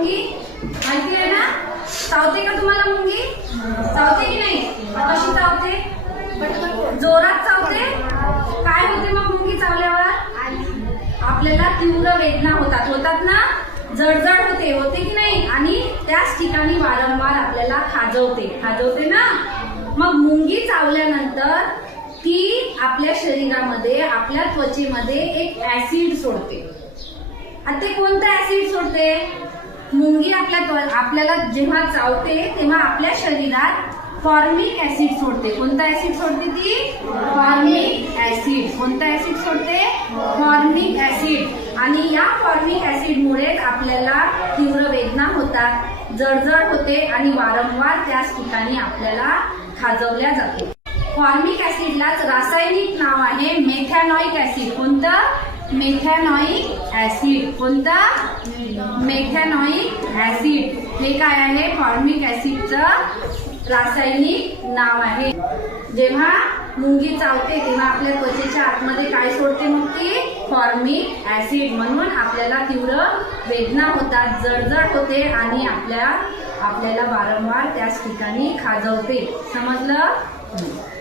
मुंगी? माहिती आहे ना? चावते का तुम्हाला मुंगी? चावते की नाही? कशी चावते? जोरात चावते. काय होते मग मुंगी चावल्यावर? आपल्याला तीव्र वेदना होतात ना, जळजळ होते की नाही? आणि त्याच ठिकाणी वारंवार आपल्याला खाजवते ना. मग मुंगी चावल्यानंतर ती आपल्या शरीरामध्ये, आपल्या त्वचेमध्ये एक ऍसिड सोडते. आणि ते कोणतं ऍसिड सोडते? मुंगी आपल्याला जेव्हा चावते तेव्हा आपल्या शरीरात फॉर्मिक ऍसिड सोडते. कोणता ऍसिड सोडते ती? Formic acid. कोणता ऍसिड सोडते? Formic acid. आणि या फॉर्मिक ऍसिड मुळे आपल्याला तीव्र वेदना होतात, जळजळ होते आणि वारंवार त्याच ठिकाणी आपल्याला खाजवल्या जाते. फॉर्मिक ऍसिडलाच रासायनिक नाव आहे मेथॅनॉइक ऍसिड. कोणतं? मेथॅनॉइक ऍसिड. कोणतं? मेथॅनॉइक ऍसिड. हे काय आहे? फॉर्मिक ऍसिडचं रासायनिक नाव आहे. जेव्हा मुंगी चावते तेव्हा आपल्या त्वचेच्या आतमध्ये काय सोडते मग ती? Formic acid. म्हणून आपल्याला तीव्र वेदना होतात, जळजळ होते आणि आपल्याला वारंवार त्याच ठिकाणी खाजवते. समजलं?